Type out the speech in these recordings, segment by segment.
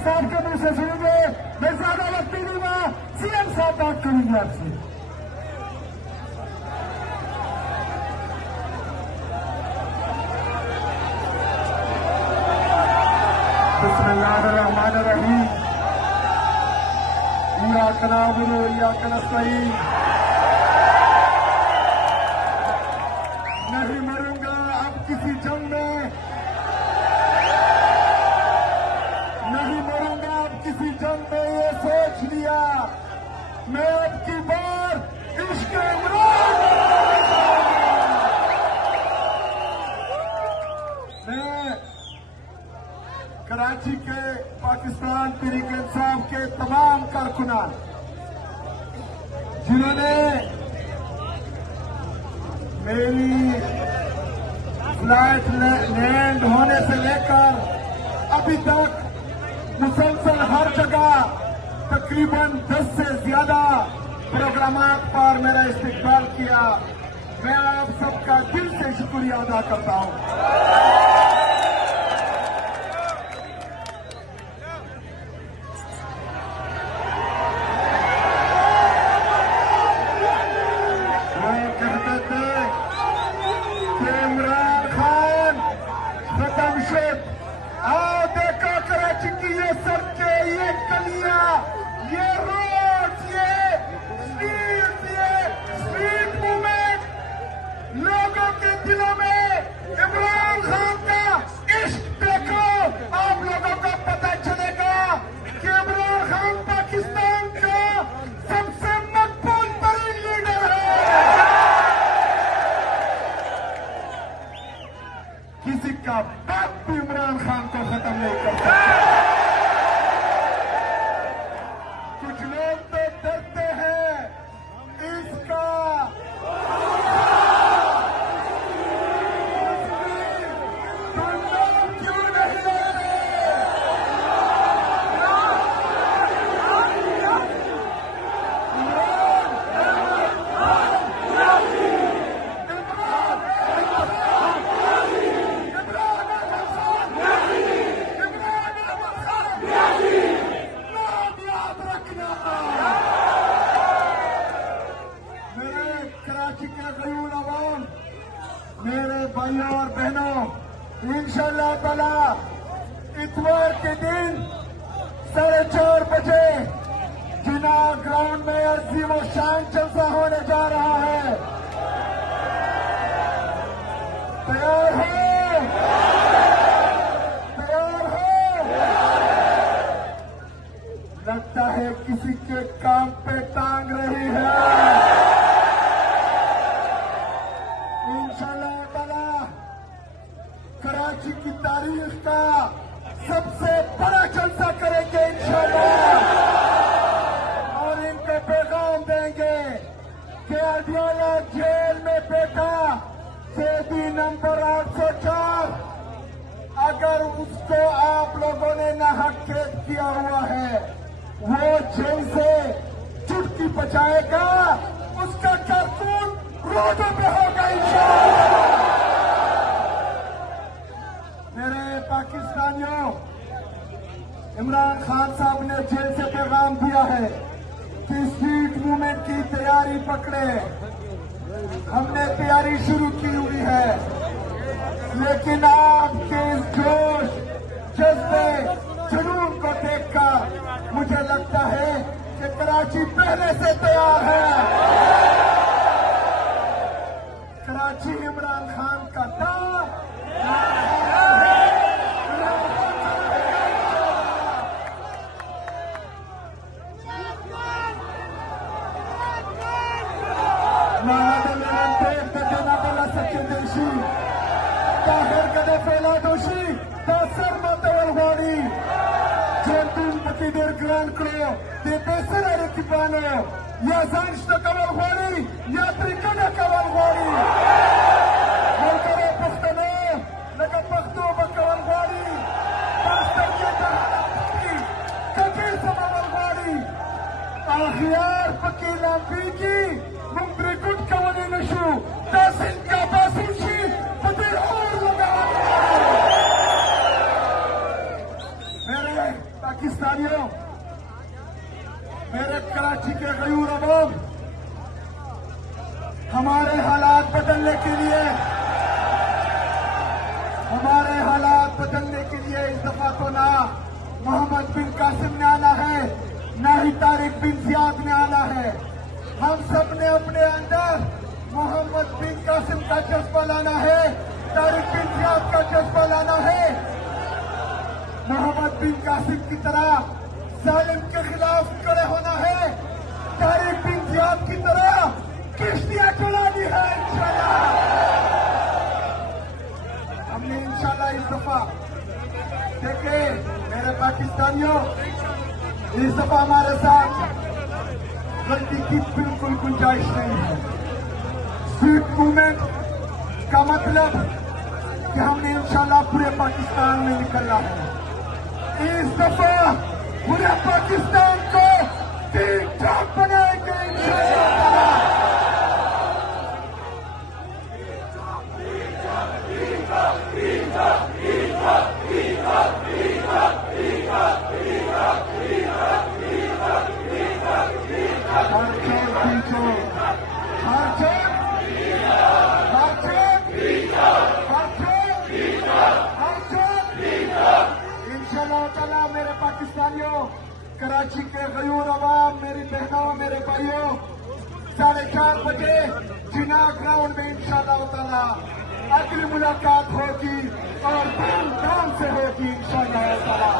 साहब के मुंह से सुनेंगे। मैं ज्यादा वक्त नहीं दूंगा, सीएम साहब बात करेंगे आपसे। बिस्मिल्लाहिर्रहमानिर्रहीम। इय्याक नअबुदु व इय्याक नस्तईन। नहीं मरूंगा अब किसी जंग में, नहीं मरूंगा अब किसी जंग में, ये सोच लिया। मैं अब की बार इश्क इमरान। मैं कराची के पाकिस्तान तहरीक इंसाफ के तमाम कारकुनान जिन्होंने मेरी फ्लाइट लैंड होने से लेकर अभी तक मुसलसल हर जगह तकरीबन 10 से ज्यादा प्रोग्रामात पर मेरा इस्तकबाल किया, मैं आप सबका दिल से शुक्रिया अदा करता हूं। आओ देखो कराची की ये सड़कें, ये गलियां, ये रोड, ये स्ट्रीट मूवमेंट, लोगों के दिलों में इमरान खान का इश्क देखो। आप लोगों को पता चलेगा कि इमरान खान पाकिस्तान का सबसे मकबूल तरीन लीडर है। किसी का बाप भी इमरान खान को खत्म नहीं कर सकता। कुछ लोग तो डरते हैं इसका, तुम लोग क्यों नहीं डरते? मेरे भाइयों और बहनों, इंशाअल्लाह ताला इतवार के दिन 4:30 बजे जिना ग्राउंड में अजीम और शान जलसा होने जा रहा है। तैयार हो? तैयार हो? लगता है किसी के काम पे टांग रही है। इंशाअल्लाह ताला कराची की तारीख का सबसे बड़ा जलसा करेंगे इंशाअल्लाह, और इनको पैगाम देंगे कि अडियाला जेल में बैठा कैदी नंबर 804, अगर उसको आप लोगों ने नाहक कैद किया हुआ है, वो जेल से चुटकी बचाएगा, उसका कारतून रोडों पे होगा इंशाअल्लाह। मेरे पाकिस्तानियों, इमरान खान साहब ने जेल से पैगाम दिया है कि स्ट्रीट मूवमेंट की तैयारी पकड़े। हमने तैयारी शुरू की हुई है, लेकिन आपके इस जोश, जज्बे, जुनून को देखकर मुझे लगता है कि कराची पहले से तैयार है। कराची इमरान खान का था, या सांश्त कवल घोड़ी या त्रिकड़ कवल घोड़ी पुख्तनो लगा पख्तो बकवल घोड़ी कबीर समवल घोड़ी आखियार पकीला पीकी मुंबरी कुट कवली नशू तासिन का बासुशी फतेह और लगा। मेरे पाकिस्तानियों, मेरे कराची के गयूर अवाम, हमारे हालात बदलने के लिए इस दफा तो ना मोहम्मद बिन कासिम ने आना है, ना ही तारिक बिन जियाद ने आना है। हम सब ने अपने अंदर मोहम्मद बिन कासिम का जज्बा लाना है, तारिक बिन जियाद का जज्बा लाना है। मोहम्मद बिन कासिम की तरह जालिम के खिलाफ खड़े होना है, तारिक बिन जियाद की तरह किश्तियां चलानी है इंशाल्लाह। हमने इंशाल्लाह इस दफा देखिए मेरे पाकिस्तानियों, इस दफा हमारे साथ गलती की बिल्कुल गुंजाइश नहीं है। स्वीट मूवमेंट का मतलब कि हमने इंशाल्लाह पूरे पाकिस्तान में निकलना है। इस दफा पूरे पाकिस्तान को ठीक ठाक बनाएंगे इंशाल्लाह। इंशाल्लाह मेरे पाकिस्तानियों, कराची के गयूर अवाम, मेरी बहनों, मेरे भाइयों, 4:30 बजे जिना ग्राउंड में इंशाल्लाह ताला अगली मुलाकात होगी और धूमधाम से होगी इंशाल्लाह ताला।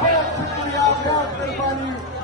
बहुत शुक्रिया, बहुत मेहरबानी।